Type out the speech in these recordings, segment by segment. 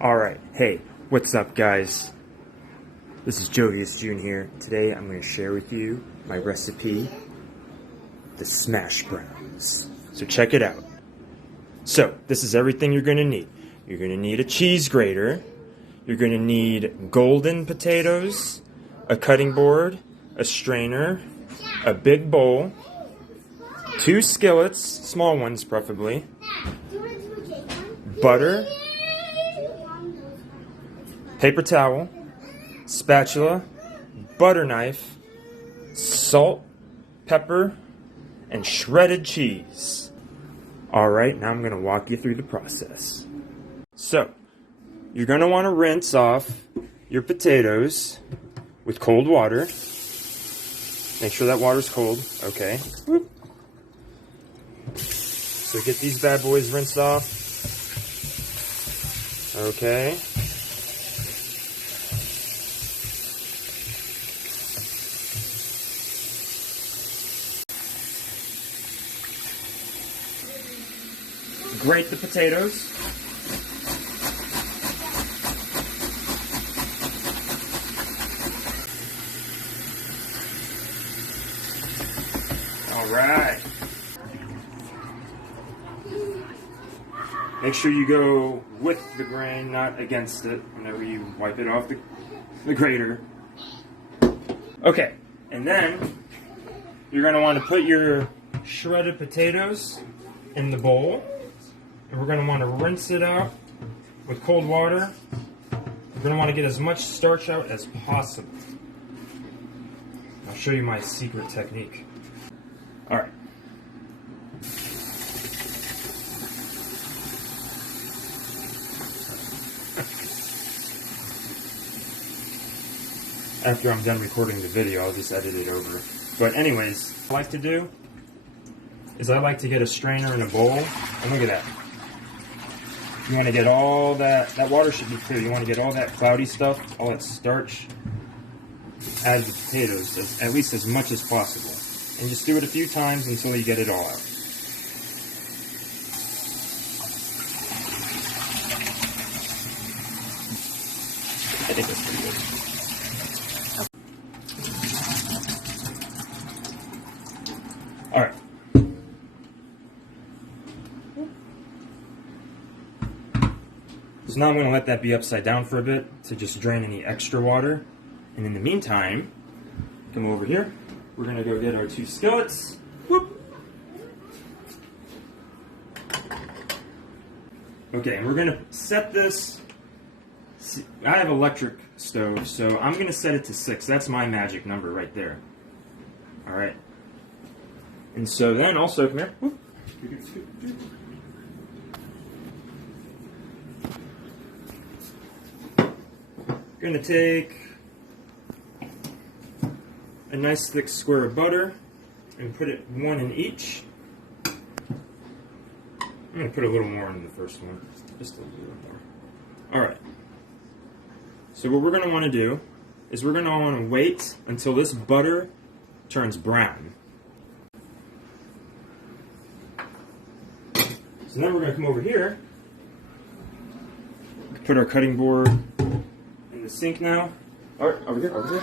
Alright, hey, what's up guys? This is joviusjune here. Today I'm going to share with you my recipe, the SMASHbrowns. So check it out. So, this is everything you're going to need. You're going to need a cheese grater, you're going to need golden potatoes, a cutting board, a strainer, a big bowl, 2 skillets, small ones preferably, butter, paper towel, spatula, butter knife, salt, pepper, and shredded cheese. Alright, now I'm going to walk you through the process. So, you're going to want to rinse off your potatoes with cold water. Make sure that water's cold. Okay. Whoop. So get these bad boys rinsed off. Okay. Grate the potatoes. All right. Make sure you go with the grain, not against it, whenever you wipe it off the grater. Okay, and then you're going to want to put your shredded potatoes in the bowl. And we're going to want to rinse it out with cold water. We're going to want to get as much starch out as possible. I'll show you my secret technique. Alright. After I'm done recording the video, I'll just edit it over. But anyways, what I like to do is I like to get a strainer and a bowl. And look at that. You want to get all that water should be clear. You want to get all that cloudy stuff, all that starch out of the potatoes, at least as much as possible. And just do it a few times until you get it all out. I think that's pretty good. Alright. So now I'm going to let that be upside down for a bit to just drain any extra water. And in the meantime, come over here. We're going to go get our 2 skillets. Whoop. Okay, and we're going to set this. I have electric stove, so I'm going to set it to 6. That's my magic number right there. Alright. And so then also, come here. Whoop. Going to take a nice thick square of butter and put it 1 in each. I'm going to put a little more in the first one, just a little more. Alright. So what we're going to want to do is we're going to want to wait until this butter turns brown. So then we're going to come over here, put our cutting board in the sink now. Alright, over here.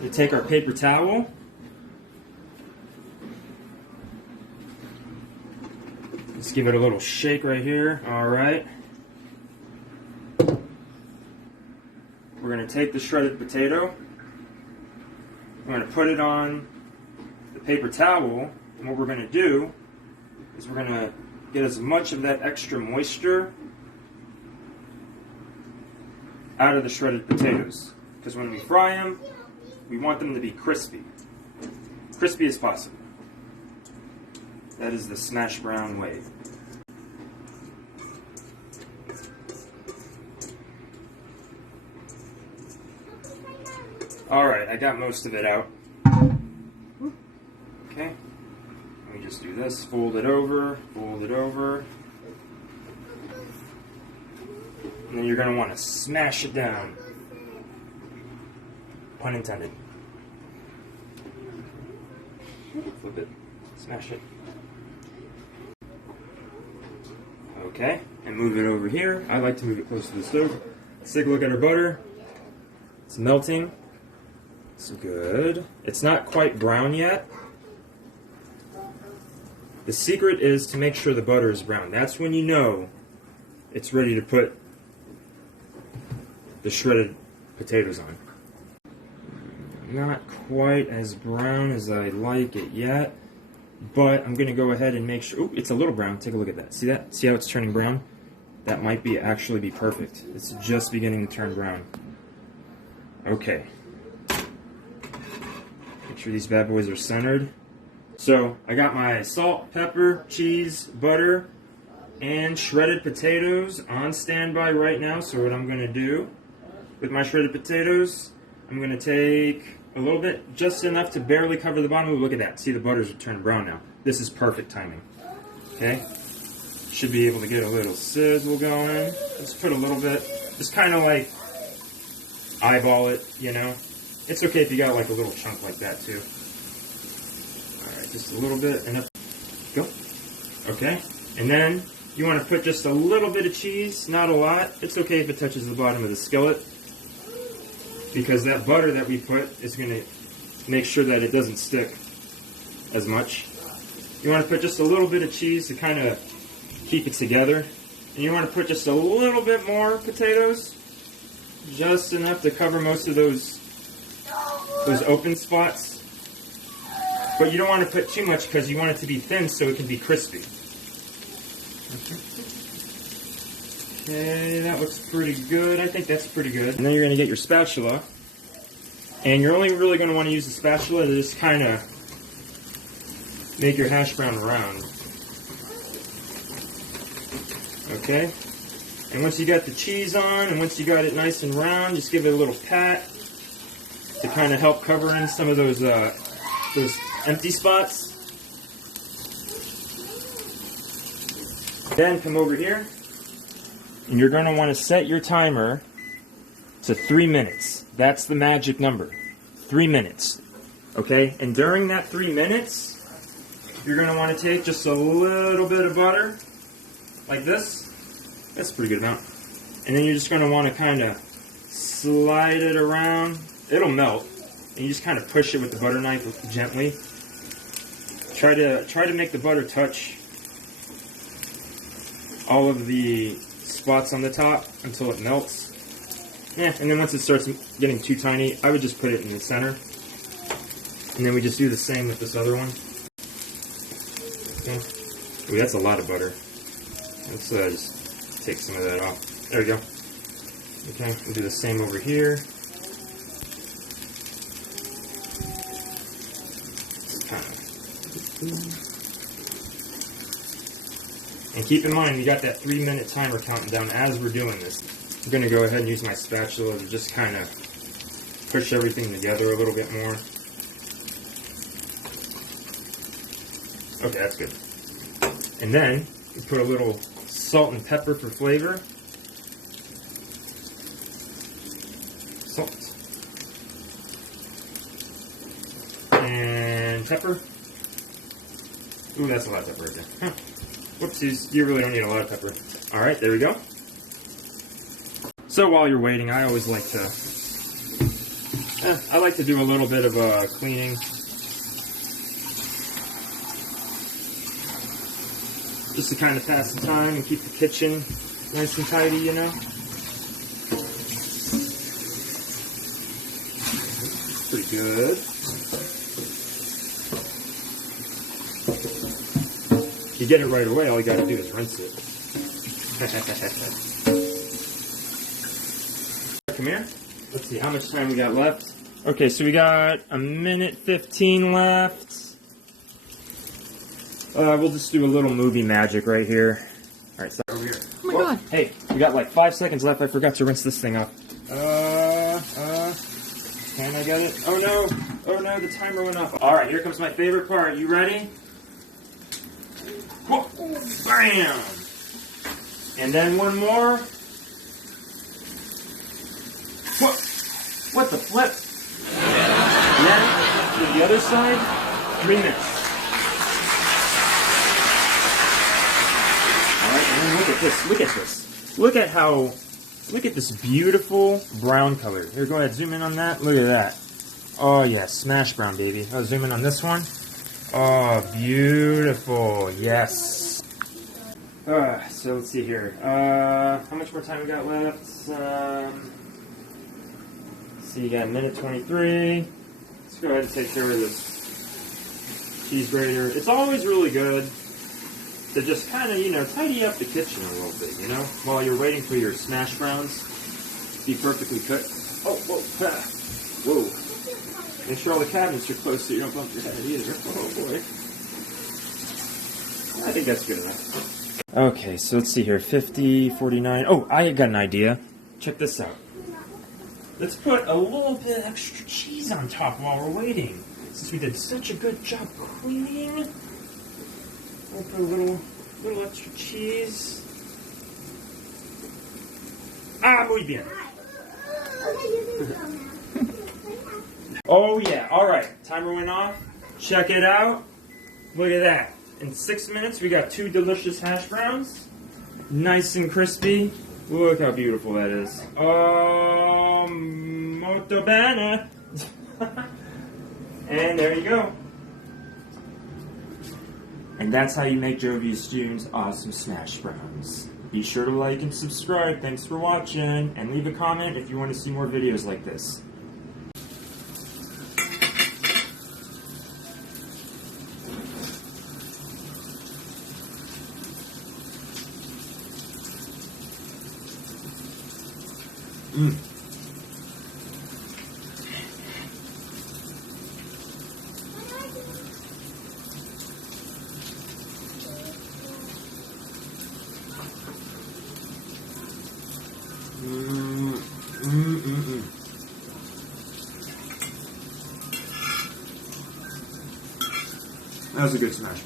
We take our paper towel. Let's give it a little shake right here. Alright. We're going to take the shredded potato. We're going to put it on the paper towel. And what we're going to do is we're going to get as much of that extra moisture out of the shredded potatoes. Because when we fry them, we want them to be crispy. Crispy as possible. That is the SMASHbrown way. Alright, I got most of it out. Okay. Let me just do this. Fold it over, fold it over. And then you're going to want to smash it down. Pun intended. Flip it. Smash it. Okay, and move it over here. I like to move it close to the stove. Let's take a look at our butter. It's melting. It's good. It's not quite brown yet. The secret is to make sure the butter is brown. That's when you know it's ready to put the shredded potatoes on. Not quite as brown as I like it yet, but I'm going to go ahead and make sure. Ooh, it's a little brown. Take a look at that. See that? See how it's turning brown? That might be actually be perfect. It's just beginning to turn brown. Okay. Make sure these bad boys are centered. So I got my salt, pepper, cheese, butter, and shredded potatoes on standby right now. So what I'm going to do with my shredded potatoes, I'm going to take a little bit, just enough to barely cover the bottom. Ooh, look at that. See, the butters are turning brown now. This is perfect timing. Okay? Should be able to get a little sizzle going. Just put a little bit, just kind of like eyeball it, you know. It's okay if you got like a little chunk like that too. Alright, just a little bit, enough. Go. Okay. And then you want to put just a little bit of cheese, not a lot. It's okay if it touches the bottom of the skillet, because that butter that we put is going to make sure that it doesn't stick as much. You want to put just a little bit of cheese to kind of keep it together. And you want to put just a little bit more potatoes, just enough to cover most of those open spots. But you don't want to put too much because you want it to be thin so it can be crispy. Okay, that looks pretty good. I think that's pretty good. And then you're going to get your spatula. And you're only really going to want to use the spatula to just kind of make your hash brown round. Okay? And once you got the cheese on, and once you got it nice and round, just give it a little pat to kind of help cover in some of those empty spots. Then come over here, and you're going to want to set your timer to 3 minutes. That's the magic number. 3 minutes. Okay? And during that 3 minutes, you're going to want to take just a little bit of butter, like this. That's a pretty good amount. And then you're just going to want to kind of slide it around. It'll melt. And you just kind of push it with the butter knife gently. Try to make the butter touch all of the spots on the top until it melts. Yeah, and then once it starts getting too tiny, I would just put it in the center. And then we just do the same with this other one. Okay. Ooh, that's a lot of butter. Let's just take some of that off. There we go. Okay, we'll do the same over here. Just kind of. And keep in mind, we got that 3 minute timer counting down as we're doing this. I'm going to go ahead and use my spatula to just kind of push everything together a little bit more. Okay, that's good. And then we put a little salt and pepper for flavor. Salt. And pepper. Ooh, that's a lot of pepper right there. Huh. Whoopsies, you really don't need a lot of pepper. Alright, there we go. So while you're waiting, I always like to I like to do a little bit of cleaning. Just to kind of pass the time and keep the kitchen nice and tidy, you know. Pretty good. If you get it right away, all you gotta do is rinse it. Come here. Let's see how much time we got left. Okay, so we got 1:15 left. We'll just do a little movie magic right here. Alright, start over here. Oh my god. Hey, we got like 5 seconds left. I forgot to rinse this thing up. Can I get it? Oh no! Oh no, the timer went off. Alright, here comes my favorite part. You ready? Whoa. Bam! And then one more. What? What the flip? And then, to the other side, 3 minutes. Alright, and then look at at this. Look at this. Look at this beautiful brown color. Here, go ahead, zoom in on that. Look at that. Oh yeah, smash brown, baby. Oh, zoom in on this one. Oh, beautiful. Yes. So let's see here. How much more time we got left? See, you got a minute 23. Let's go ahead and take care of this cheese grater. It's always really good to just kind of, tidy up the kitchen a little bit, while you're waiting for your smash browns to be perfectly cooked. Oh, whoa, whoa. Make sure all the cabinets are closed so you don't bump your head either. Oh, boy. I think that's good enough. Okay, so let's see here. 50, 49. Oh, I got an idea. Check this out. Let's put a little bit of extra cheese on top while we're waiting. Since we did such a good job cleaning. We'll put a little extra cheese. Ah, muy bien. Oh yeah, alright. Timer went off. Check it out. Look at that. In 6 minutes, we got 2 delicious hash browns. Nice and crispy. Look how beautiful that is. Oh, molto bene. And there you go. And that's how you make Jovius June's awesome smash browns. Be sure to like and subscribe. Thanks for watching. And leave a comment if you want to see more videos like this. That was a good smash.